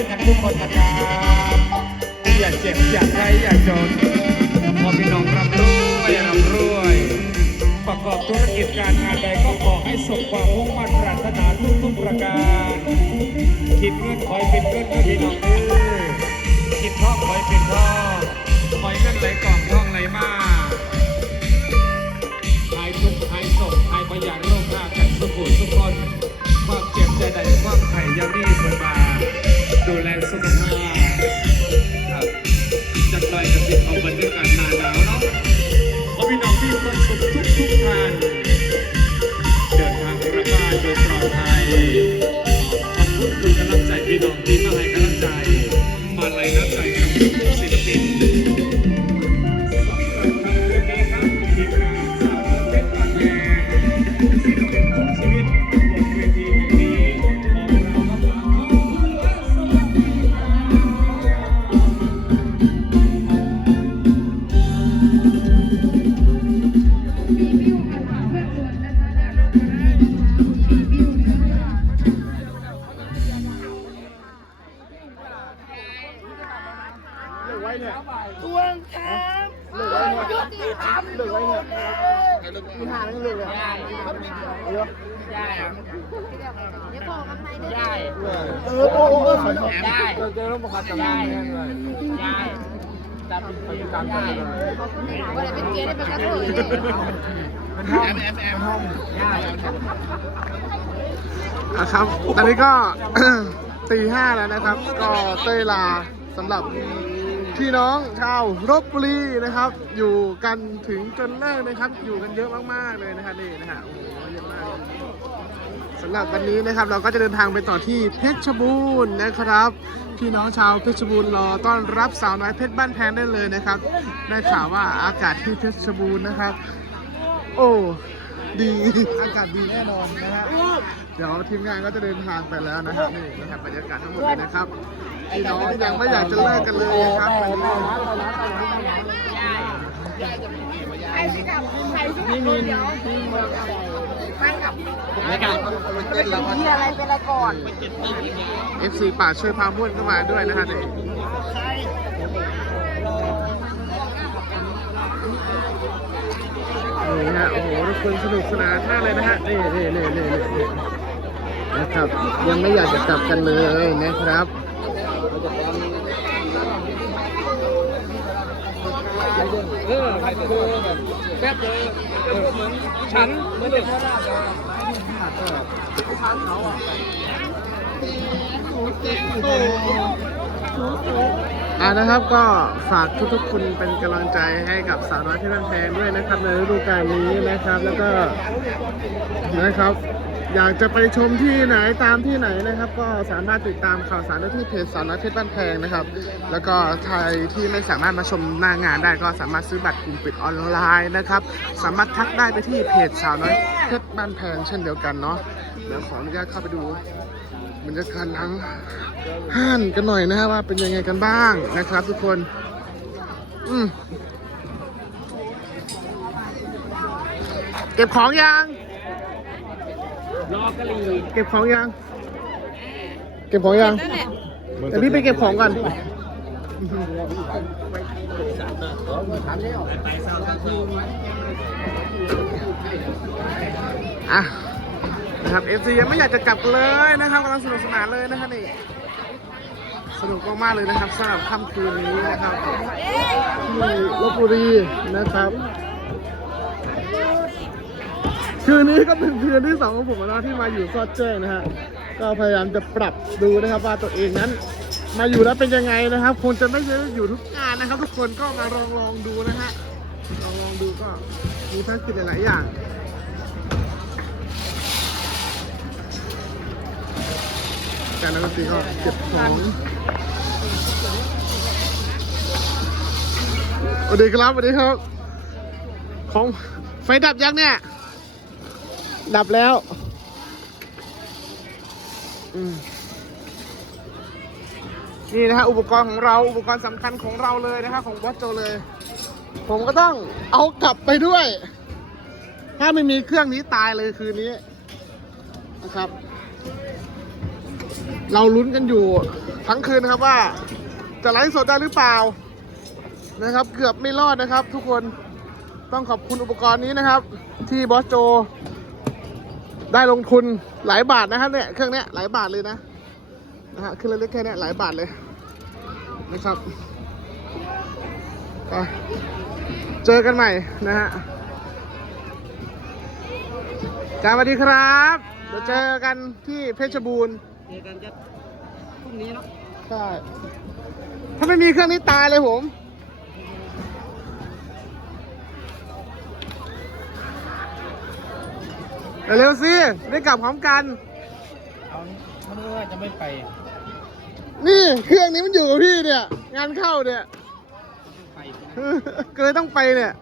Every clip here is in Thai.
ทุกคนนะครับอย่าเจ็บอย่าใครอย่าจนขอพี่น้องร่ำรวยร่ำรวย ประกอบธุรกิจการงานใดก็ขอให้สมความมุ่งมั่นปรารถนาทุกๆประการคิดเงินคอยเป็นเงินก็พี่น้อง มาเลยน้ำใจกั ทวงครับเลือกไว้เนี่ยเลือกไว้เนี่ยมีหาแล้วก็เลือกเลยเอาเยอะเดี๋ยวบอกกับใครได้เออโอ้โหได้เจอแล้วบอกขัดจำได้ได้เป็นพยารรมได้ว่าจะเป็นเกย์ได้เป็นกระเทยเป็นห้องเป็นห้องได้อะครับ ตอนนี้ก็ตีห้าแล้วนะครับ ก็เต้ยลาสำหรับ พี่น้องชาวรบบุรีนะครับ อยู่กันถึงจนเลิกนะครับ อยู่กันเยอะมากๆเลยนะครับนี่นะฮะโอ้โหเยอะมากสำหรับวันนี้นะครับเราก็จะเดินทางไปต่อที่เพชรบูรณ์นะครับ พี่น้องชาวเพชรบูรณ์รอต้อนรับสาวน้อยเพชรบ้านแพงได้เลยนะครับ ได้ข่าวว่าอากาศที่เพชรบูรณ์นะครับ โอ้ดีอากาศดีแน่นอนนะฮะเดี๋ยวทีมงานก็จะเดินทางไปแล้วนะครับนี่นะครับบรรยากาศทั้งหมดเลยนะครับ พี่น้องยังไม่อยากจะเลิกกันเลยนะครับวันนี้ใครสิกับใครสิกับเดี๋ยวไปกับไม่กันที่อะไรเป็นอะไรก่อน FC ป่าช่วยพาม่วนเข้ามาด้วยนะฮะนี่นี่ฮะโอ้โหทุกคนสนุกสนานมากเลยนะฮะนี่นี่นี่นี่นี่นะครับ ยังไม่อยากจะกลับกันเลยนะครับ เออคือแบบเลยเหมือนฉันเหมือนเด็กอ่ อ่านะครับก็ฝากทุกๆคนเป็นกำลังใจให้กับสาวน้อยที่บ้านแพงด้วยนะครับในฤดูกาลนี้นะครับ แล้วก็นะครับ อยากจะไปชมที่ไหนตามที่ไหนนะครับ ก็สามารถติดตามข่าวสารได้ที่เพจสาวน้อยเพชรบ้านแพงนะครับ แล้วก็ใครที่ไม่สามารถมาชมหน้างานได้ก็สามารถซื้อบัตรกลุ่มปิดออนไลน์นะครับ สามารถทักได้ไปที่เพจสาวน้อยเพชรบ้านแพงเช่นเดียวกันเนาะเดี๋ยวขออนุญาตเข้าไปดู บรรยากาศหลังห้านกันหน่อยนะฮะว่าเป็นยังไงกันบ้างนะครับทุกคน อืมเก็บของยังรอกะลีเก็บของยัง เก็บของยังเดี๋ยวพี่ไปเก็บของก่อนอะ นะครับ FC ยังไม่อยากจะกลับเลยนะครับกำลังสนุกสนานเลยนะครับนี่สนุกมากๆเลยนะครับสำหรับค่ำคืนนี้นะครับที่ลบบุรีนะครับ คืนนี้ก็เป็นคืนที่สองของผมแล้วที่มาอยู่ซอดแจ้งนะฮะก็พยายามจะปรับดูนะครับว่าตัวเองนั้นมาอยู่แล้วเป็นยังไงนะครับ คงจะไม่ได้อยู่ทุกงานนะครับ ทุกคนก็มาลองลองดูนะฮะลองลองดูก็มีภารกิจหลายอย่าง การนักดนตรีก็เก็บของสวัสดีครับสวัสดีครับ ของไฟดับยังเนี่ย ดับแล้วนี่นะฮะอุปกรณ์ของเราอุปกรณ์สำคัญของเราเลยนะฮะของบอสโจเลย ผมก็ต้องเอากลับไปด้วย ถ้าไม่มีเครื่องนี้ตายเลยคืนนี้นะครับ เราลุ้นกันอยู่ทั้งคืนนะครับว่า จะไลฟ์สดได้หรือเปล่านะครับ เกือบไม่รอดนะครับ ทุกคนต้องขอบคุณอุปกรณ์นี้นะครับ ที่บอสโจ ได้ลงทุนหลายบาทนะครับเนี่ยเครื่องเนี้ยหลายบาทเลยนะนะฮะเครื่องเล็กๆแค่เนี้ยหลายบาทเลยนะครับไปเจอกันใหม่นะฮะจ้าสวัสดีครับ เดี๋ยวเจอกันที่เพชรบูรณ์ เจอกันจะพรุ่งนี้เนาะใช่ถ้าไม่มีเครื่องนี้ตายเลยผมเร็วๆสิได้กลับพร้อมกัน เอาไม่รู้ว่าจะไม่ไป นี่เครื่องนี้มันอยู่กับพี่เนี่ย งานเข้าเนี่ย ไป ก็เลยต้องไปเนี่ย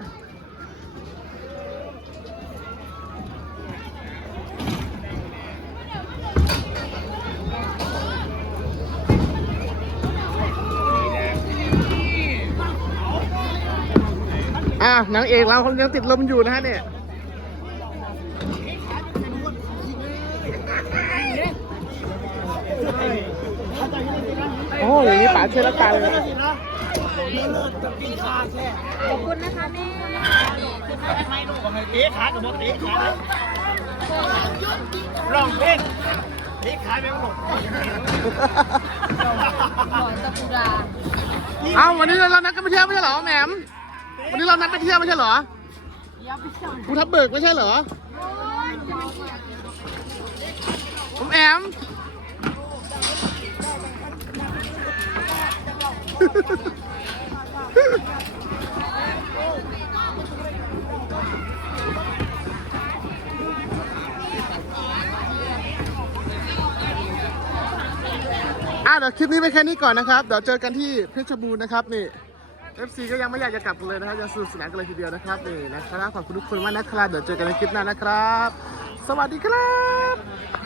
อะนางเอกเราคนยังติดลมอยู่นะฮะเนี่ยโอ้อย่างนี้ป๋าเชื่อแล้วตายเลยขอบคุณนะคะแม่เตะขากับบอกเตะขาร้องเพลงเตะขาไม่หมดหมอนตะปูราเอ้าวันนี้เรานัดกันไปเที่ยวไม่ใช่เหรอแหมม วันนี้เรานัดไปเที่ยวไม่ใช่เหรอภูทับเบิกไม่ใช่เหรอผมแอมอะเดี๋ยวคลิปนี้ไปแค่นี้ก่อนนะครับ เดี๋ยวเจอกันที่เพชรบูรณ์นะครับนี่ FC ก็ยังไม่อยากจะกลับกันเลยนะครับยังสนุกสนานกันเลยทีเดียวนะครับนี่นะครับขอบคุณทุกคนมากนะครับเดี๋ยวเจอกันในคลิปหน้านะครับ สวัสดีครับ